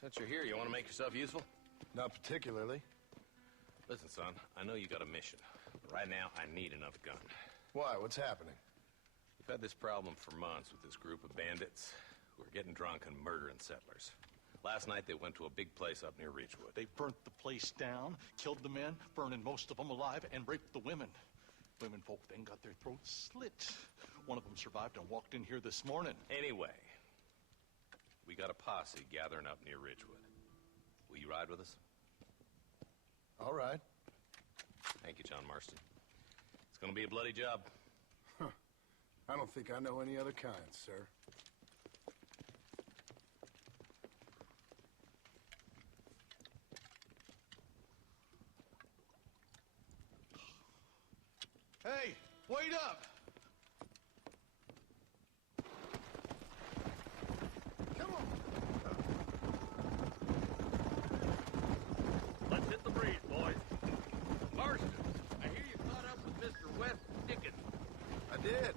Since you're here, you want to make yourself useful? Not particularly. Listen, son, I know you got a mission. But right now, I need another gun. Why? What's happening? We've had this problem for months with this group of bandits who are getting drunk and murdering settlers. Last night, they went to a big place up near Ridgewood. They burnt the place down, killed the men, burning most of them alive, and raped the women. Women folk then got their throats slit. One of them survived and walked in here this morning. Anyway, we got a posse gathering up near Ridgewood. Will you ride with us? All right. Thank you, John Marston. It's gonna be a bloody job. Huh. I don't think I know any other kind, sir. Hey, wait up! Come on! Let's hit the breeze, boys. Marston, I hear you caught up with Mr. West Dickens. I did.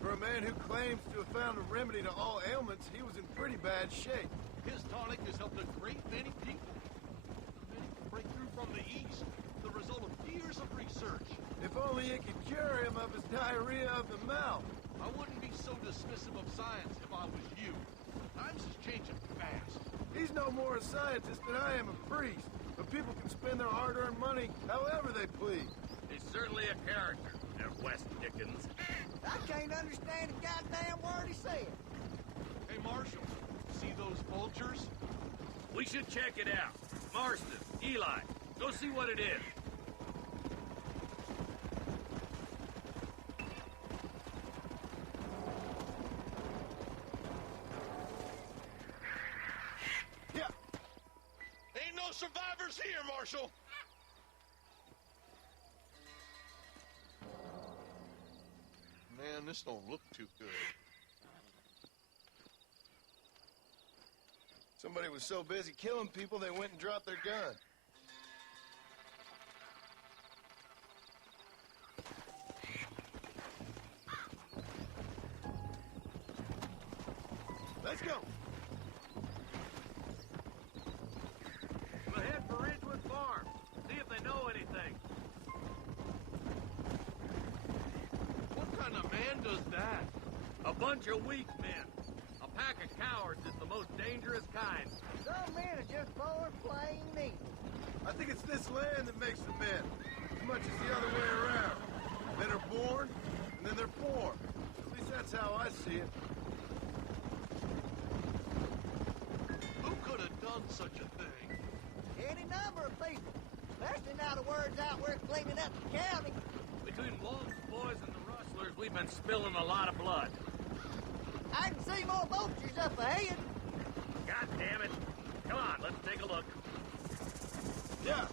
For a man who claims to have found a remedy to all ailments, he was in pretty bad shape. His tonic has helped a great many people. Many to break through from the east. The result of years of research. If only it could cure him of his diarrhea of the mouth. I wouldn't be so dismissive of science if I was you. Times is changing fast. He's no more a scientist than I am a priest. But people can spend their hard-earned money however they please. He's certainly a character, that West Dickens. I can't understand a goddamn word he said. Hey, Marshal, see those vultures? We should check it out. Marston, Eli, go see what it is. Yeah. Ain't no survivors here, Marshal! Man, this don't look too good. Somebody was so busy killing people, they went and dropped their gun. Let's go. We'll head for Ridgewood Farm. See if they know anything. What kind of man does that? A bunch of weak men. A pack of cowards is the most dangerous kind. Some men are just born plain evil. I think it's this land that makes the men, as much as the other way around. Men are born, and then they're born. At least that's how I see it. Who could have done such a thing? Any number of people. Especially now the word's out we're cleaning up the county. Between Walton's boys and the rustlers, we've been spilling a lot of blood. I can see more vultures up ahead. God damn it. Come on, let's take a look. Yeah.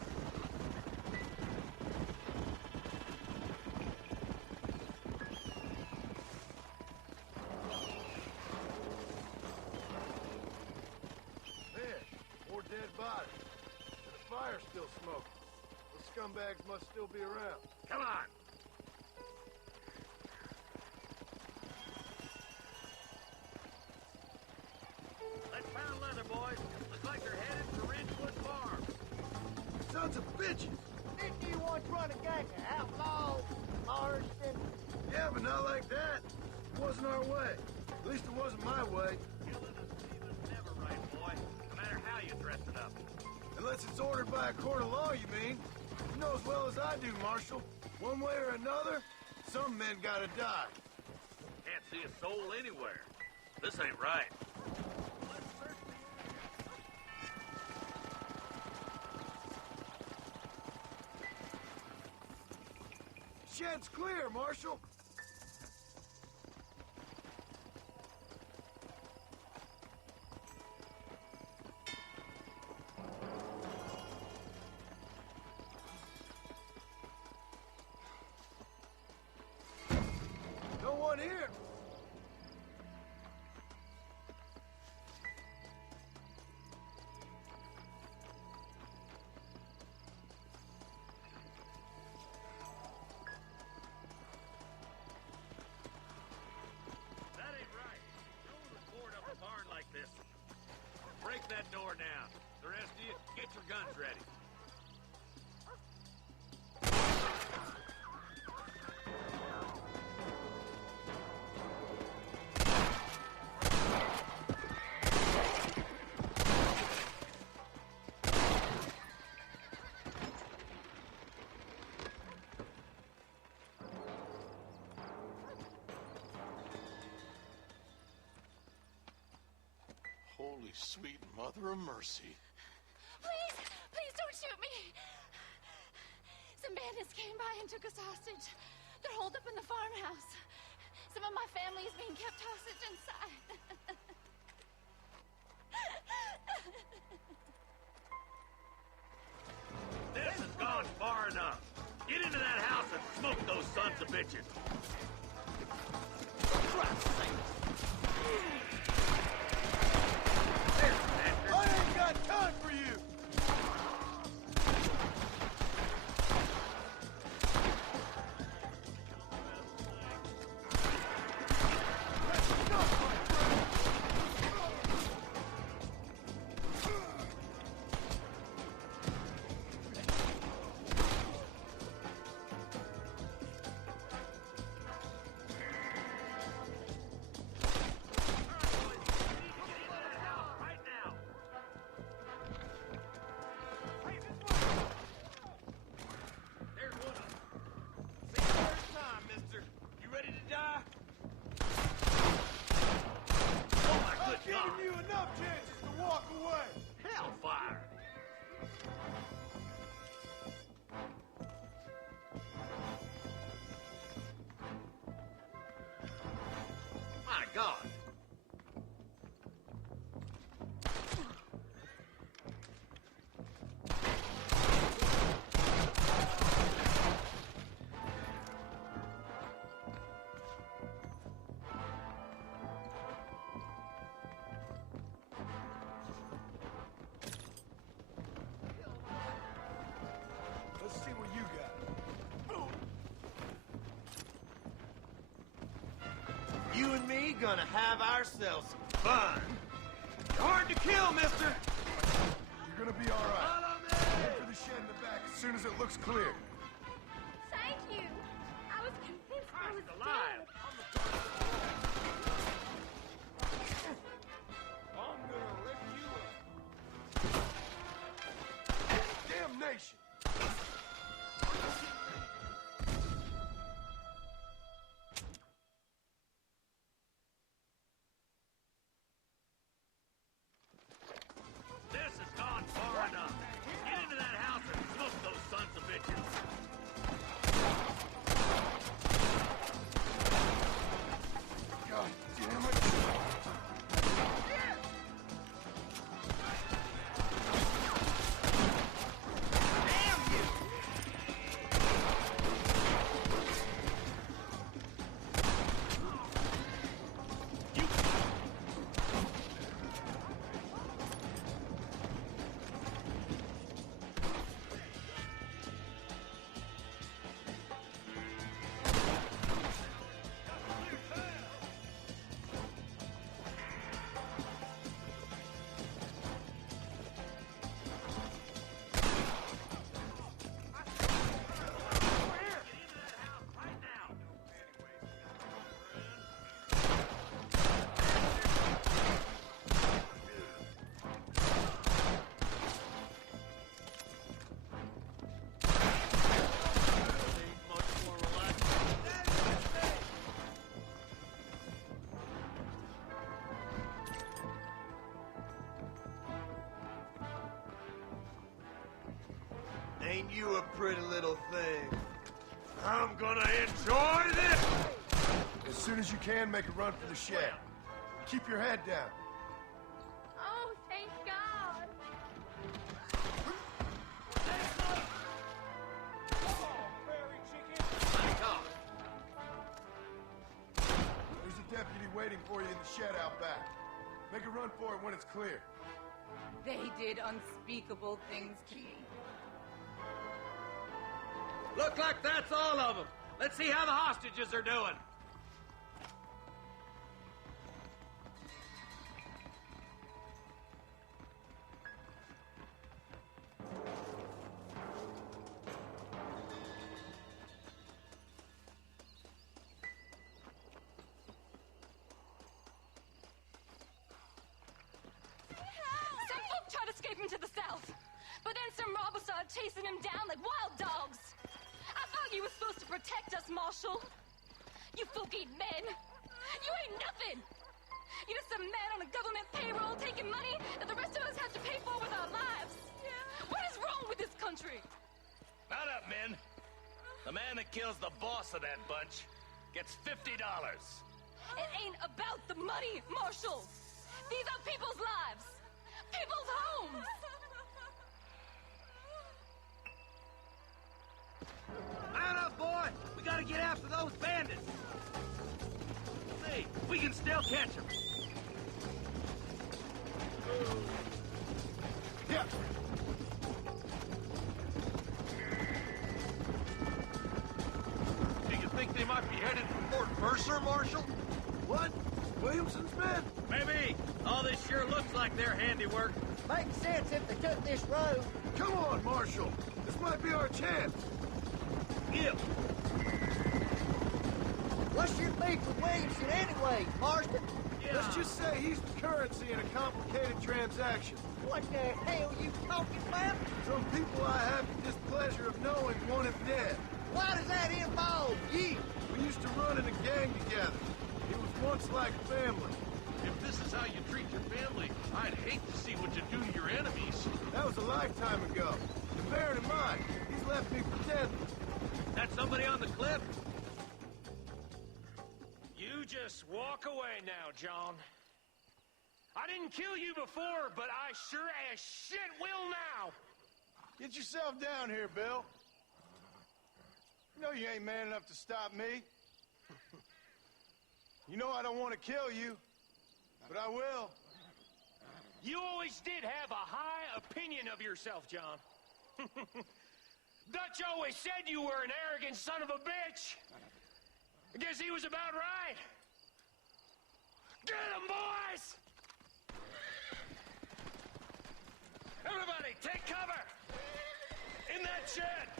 Man, more dead bodies. And the fire's still smoking. Those scumbags must still be around. Come on. Let's pound leather, boys. Looks like they're headed for Ridgewood Farm. Sons of bitches! Didn't you once run a gang of outlaws, Marston? Yeah, but not like that. It wasn't our way. At least it wasn't my way. Killing a thief is never right, boy. No matter how you dress it up. Unless it's ordered by a court of law, you mean? You know as well as I do, Marshal. One way or another, some men gotta die. Can't see a soul anywhere. This ain't right. Shed's clear, Marshal. No one here. that door down. The rest of you, get your guns ready. Holy sweet mother of mercy. Please don't shoot me. Some bandits came by and took us hostage. They're holed up in the farmhouse. Some of my family is being kept hostage inside. This has gone far enough. Get into that house and smoke those sons of bitches. I ain't got time for you! Giving you enough chances to walk away! Hellfire! My God! Let's see what you got. You and me gonna have ourselves some fun. You're hard to kill, mister. You're gonna be all right. Head for the shed in the back as soon as it looks clear. Thank you. I was convinced I was alive. dead. I'm gonna rip you up. Damnation! This has gone far enough. Get into that house and smoke those sons of bitches. God damn it! Damn you! Ain't you a pretty little thing? I'm gonna enjoy this! As soon as you can, make a run for the shed. Keep your head down. Oh, thank God. My God! There's a deputy waiting for you in the shed out back. Make a run for it when it's clear. They did unspeakable things to me. Look like that's all of them. Let's see how the hostages are doing. some robbers started chasing him down like wild dogs. I thought you were supposed to protect us, Marshal. You folk-eating men. You ain't nothing. You're just some man on a government payroll taking money that the rest of us have to pay for with our lives. What is wrong with this country? Mount up, men. The man that kills the boss of that bunch gets $50. It ain't about the money, Marshal. These are people's lives. People's homes. Mount up, boy! We gotta get after those bandits! See, we can still catch them. Yeah. Do you think they might be headed for Fort Mercer, Marshal? What? Williamson's men? Maybe. All this sure looks like their handiwork. Makes sense if they took this road. Come on, Marshal. This might be our chance. Give. What's your beef with Williamson anyway, Marston? Let's just say he's the currency in a complicated transaction. What the hell you talking about? Some people I have the displeasure of knowing want him dead. Why does that involve you? We used to run in a gang together. It was once like family. If this is how you treat your family, I'd hate to see what you do to your enemies. That was a lifetime ago. And bear it in mind, he's left me for dead. That somebody on the cliff? You just walk away now, John. I didn't kill you before, but I sure as shit will now. Get yourself down here, Bill. You know you ain't man enough to stop me. You know I don't want to kill you, but I will. You always did have a high opinion of yourself, John. Dutch always said you were an arrogant son of a bitch. I guess he was about right. Get him, boys! Everybody, take cover! In that shed!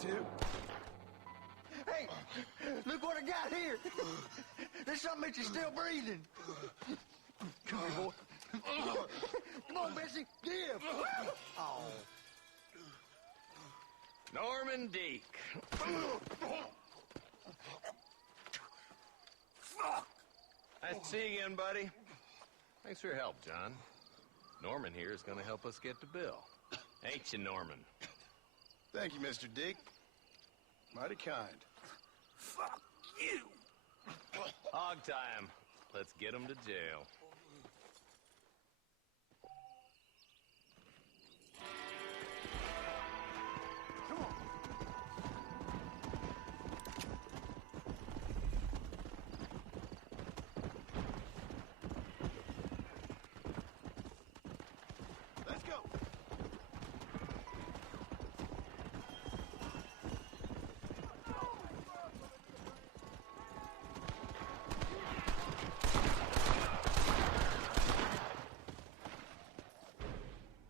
too. Hey, look what I got here. There's something that you're still breathing. Come here, boy. Come on, Bessie. Give. Oh. Norman Deek. Nice to see you again, buddy. Thanks for your help, John. Norman here is going to help us get to Bill. Ain't you, Norman? Thank you, Mr. Dick. Mighty kind. Fuck you! Hog time. Let's get him to jail. Let's go.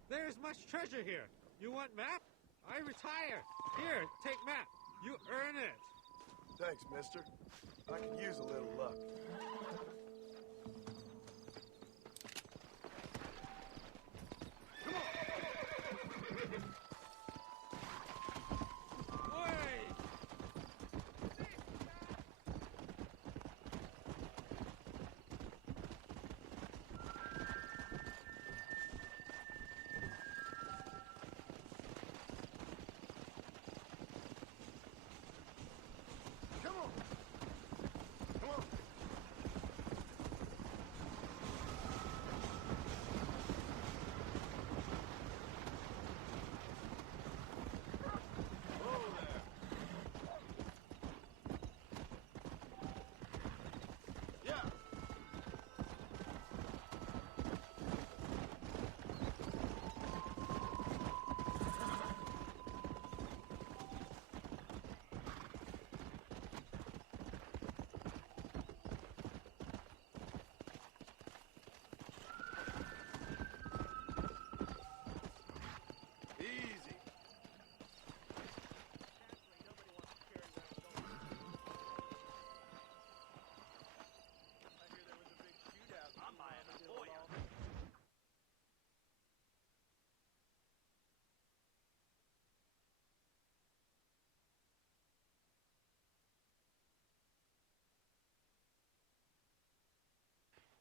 There's much treasure here. You want map? I retire. Here, take map. You earn it. Thanks, mister. I could use a little luck.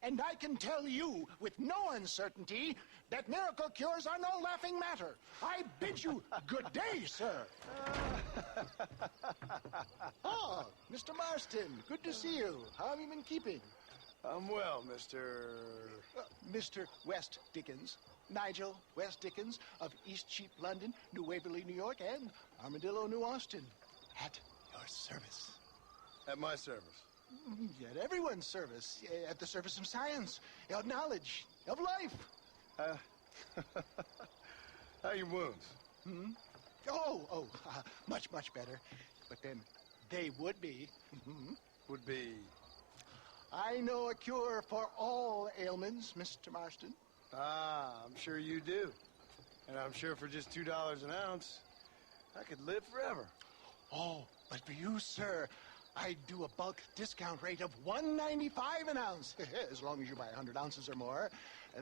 And I can tell you with no uncertainty that miracle cures are no laughing matter. I bid you good day, sir. Oh, Mr. Marston, good to see you. How have you been keeping? I'm well, Mr. Mr. West Dickens. Nigel West Dickens of East Cheap, London, New Waverly, New York, and Armadillo, New Austin. At your service. At my service. At everyone's service. At the service of science, of knowledge, of life. How are your wounds? Much, much better. But then they would be. Would be. I know a cure for all ailments, Mr. Marston. Ah, I'm sure you do. And I'm sure for just $2 an ounce, I could live forever. Oh, but for you, sir, I do a bulk discount rate of $1.95 an ounce, as long as you buy 100 ounces or more.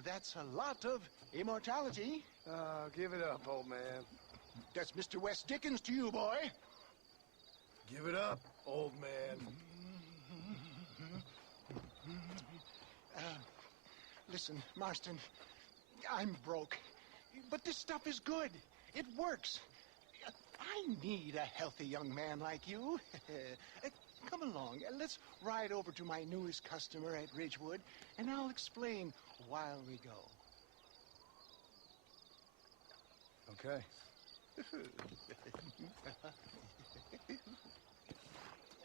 That's a lot of immortality. Give it up, old man. That's Mr. West Dickens to you, boy. Give it up, old man. Listen, Marston, I'm broke, but this stuff is good. It works. I need a healthy young man like you. Come along, let's ride over to my newest customer at Ridgewood, and I'll explain while we go. Okay.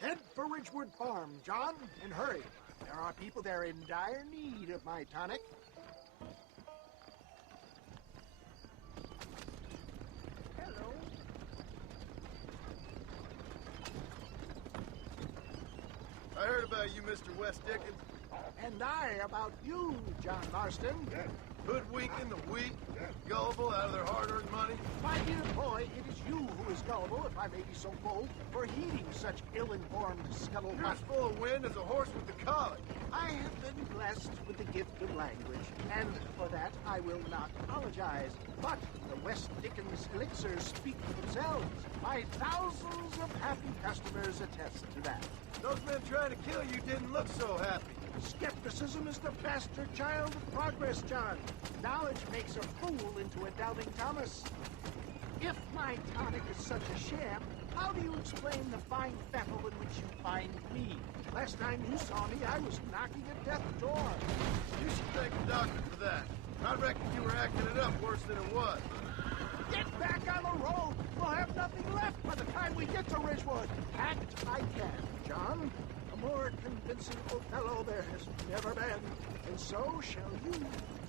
Head for Ridgewood Farm, John, and hurry. There are people there in dire need of my tonic. Hello. I heard about you, Mr. West Dickens. And I about you, John Marston. Hoodwinking the weak, gullible out of their hard-earned money. My dear boy, it is you who is gullible, if I may be so bold, for heeding such ill-informed You're scuttlebutt. as full of wind as a horse with the colic. I have been blessed with the gift of language, and for that I will not apologize. But the West Dickens elixirs speak for themselves. My thousands of happy customers attest to that. Those men trying to kill you didn't look so happy. Skepticism is the bastard child of progress, John. Knowledge makes a fool into a doubting Thomas. If my tonic is such a sham, how do you explain the fine fettle in which you find me? Last time you saw me, I was knocking at death's door. You should thank the doctor for that. I reckon you were acting it up worse than it was. Get back on the road! We'll have nothing left by the time we get to Ridgewood. Act I can, John. A more convincing Othello there has never been. And so shall you,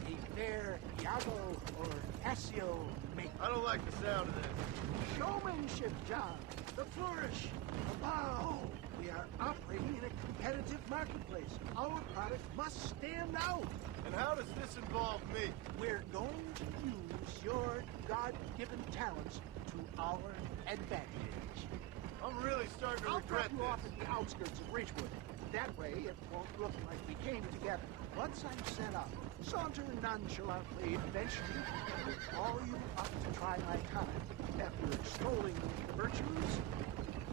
a fair Iago or Cassio make. I don't like the sound of this. Showmanship, John. The flourish. The bow. We are operating in a competitive marketplace. Our product must stand out. And how does this involve me? We're going to use your God-given talents to our advantage. I'm really starting to I'll regret drop you this. off at the outskirts of Ridgewood. That way, it won't look like we came together. Once I'm set up, saunter nonchalantly, eventually, will call you up to try my tonic after extolling the virtues.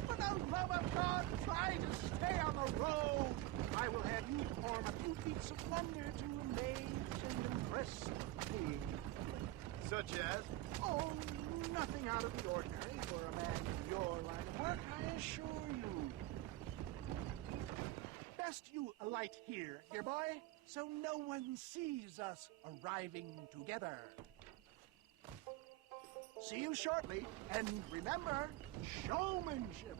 For the love of God, try to stay on the road. I will have you perform a few feats of wonder to amaze and impress me. Such as? Oh, nothing out of the ordinary for a man in your line of work, I assure you. Best you alight here, dear boy, so no one sees us arriving together. See you shortly, and remember, showmanship.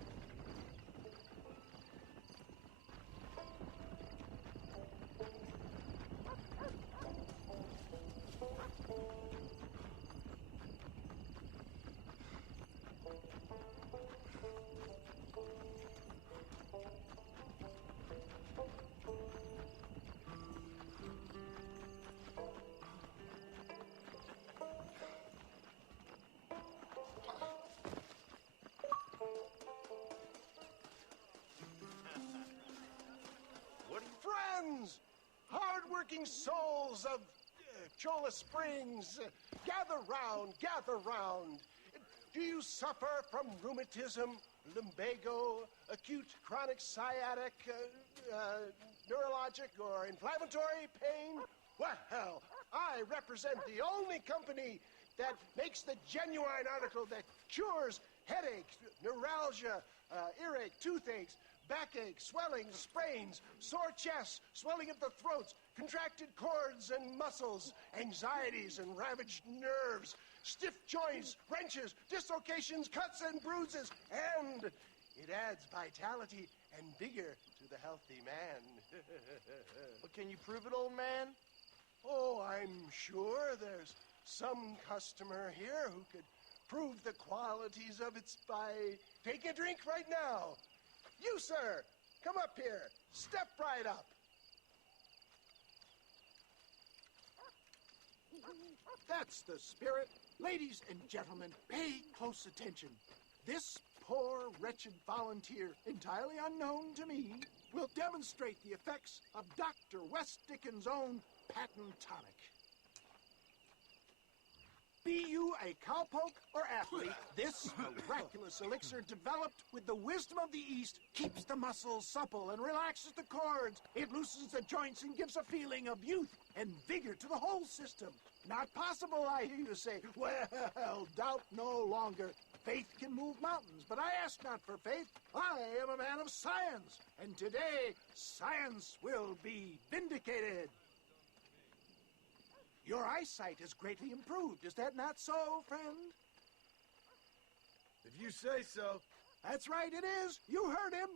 Friends, hard-working souls of CHOLLA Springs, gather round, gather round. Do you suffer from rheumatism, lumbago, acute chronic sciatic, neurologic, or inflammatory pain? Well, I represent the only company that makes the genuine article that cures headaches, neuralgia, earache, toothaches, backache, swelling, sprains, sore chests, swelling of the throats, contracted cords and muscles, anxieties and ravaged nerves, stiff joints, wrenches, dislocations, cuts and bruises, and it adds vitality and vigor to the healthy man. But can you prove it, old man? Oh, I'm sure there's some customer here who could prove the qualities of it by taking a drink right now. You, sir, come up here. Step right up. That's the spirit. Ladies and gentlemen, pay close attention. This poor, wretched volunteer, entirely unknown to me, will demonstrate the effects of Dr. West Dickens' own patent tonic. Be you a cowpoke or athlete, this miraculous elixir developed with the wisdom of the East keeps the muscles supple and relaxes the cords. It loosens the joints and gives a feeling of youth and vigor to the whole system. Not possible, I hear you say. Well, doubt no longer. Faith can move mountains, but I ask not for faith. I am a man of science, and today science will be vindicated. Your eyesight has greatly improved. Is that not so, friend? If you say so. That's right, it is. You heard him.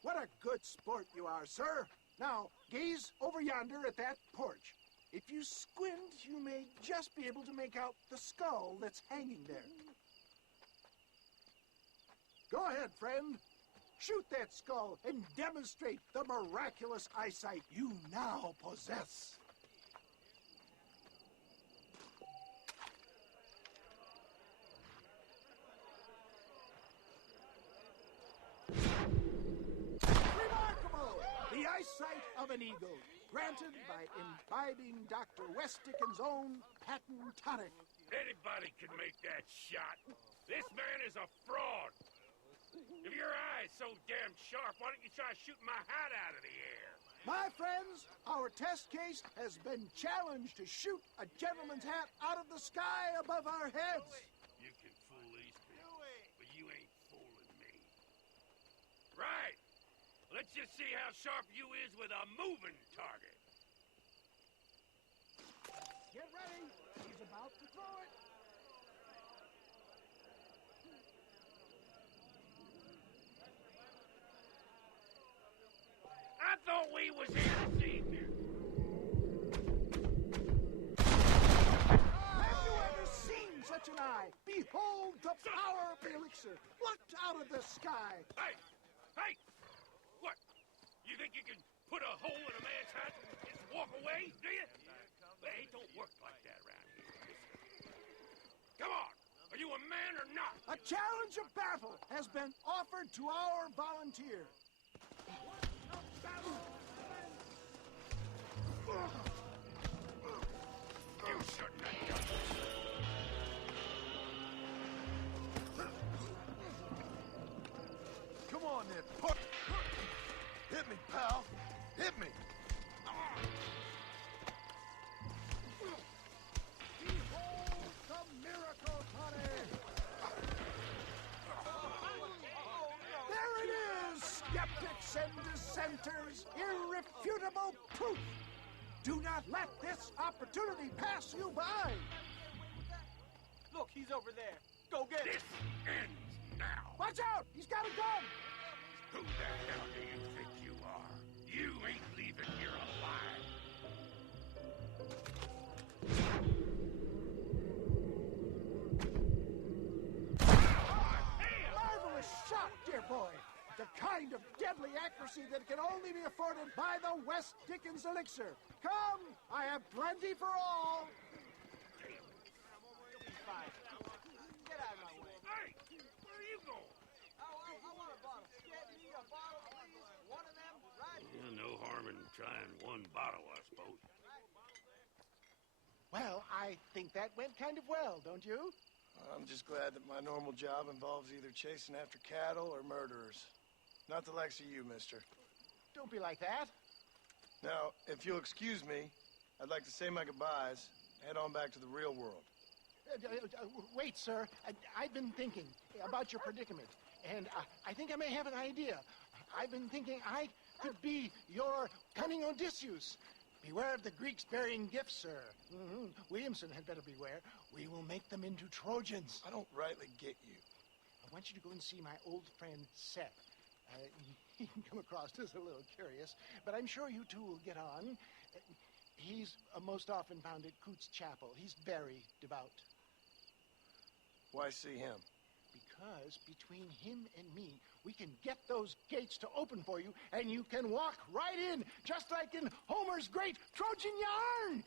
What a good sport you are, sir. Now, gaze over yonder at that porch. If you squint, you may just be able to make out the skull that's hanging there. Go ahead, friend. Shoot that skull and demonstrate the miraculous eyesight you now possess. Remarkable! The eyesight of an eagle, granted by imbibing Dr. Westickens' own patent tonic. Anybody can make that shot. This man is a fraud. If your eye's so damn sharp, why don't you try shooting my hat out of the air? My friends, our test case has been challenged to shoot a gentleman's hat out of the sky above our heads. You can fool these people, but you ain't fooling me. Right. Let's just see how sharp you is with a moving target. Get ready. He's about to throw it. I thought we was here this evening. Have you ever seen such an eye? Behold the power of the elixir, plucked out of the sky. Hey! Hey! What? You think you can put a hole in a man's hat and just walk away, do you? Hey, it don't work like that around here. Come on! Are you a man or not? A challenge of battle has been offered to our volunteer. You shouldn't have done this. Come on then. Hit me, pal. Hit me. Behold the miracle, honey. There it is, skeptics and dissenters. Irrefutable proof. Do not let this opportunity pass you by. Look, he's over there. Go get This ends now. Watch out! He's got a gun! Who the hell do you think you are? You ain't leaving here alive. Marvelous shot, dear boy. The kind of deadly accuracy that can only be afforded by the West Dickens elixir. Come, I have plenty for all. Get out of my way. Hey, where are you going? I want a bottle. Get me a bottle, please. One of them, right? No harm in trying one bottle, I suppose. Well, I think that went kind of well, don't you? I'm just glad that my normal job involves either chasing after cattle or murderers. Not the likes of you, mister. Don't be like that. Now, if you'll excuse me, I'd like to say my goodbyes, head on back to the real world. Wait, sir. I've been thinking about your predicament, and I think I may have an idea. I've been thinking I could be your cunning Odysseus. Beware of the Greeks burying gifts, sir. Williamson had better beware. We will make them into Trojans. I don't rightly get you. I want you to go and see my old friend Seth. He can come across as a little curious, but I'm sure you two will get on. He's most often found at Coots Chapel. He's very devout. Why see him? Because between him and me, we can get those gates to open for you, and you can walk right in, just like in Homer's great Trojan yarn.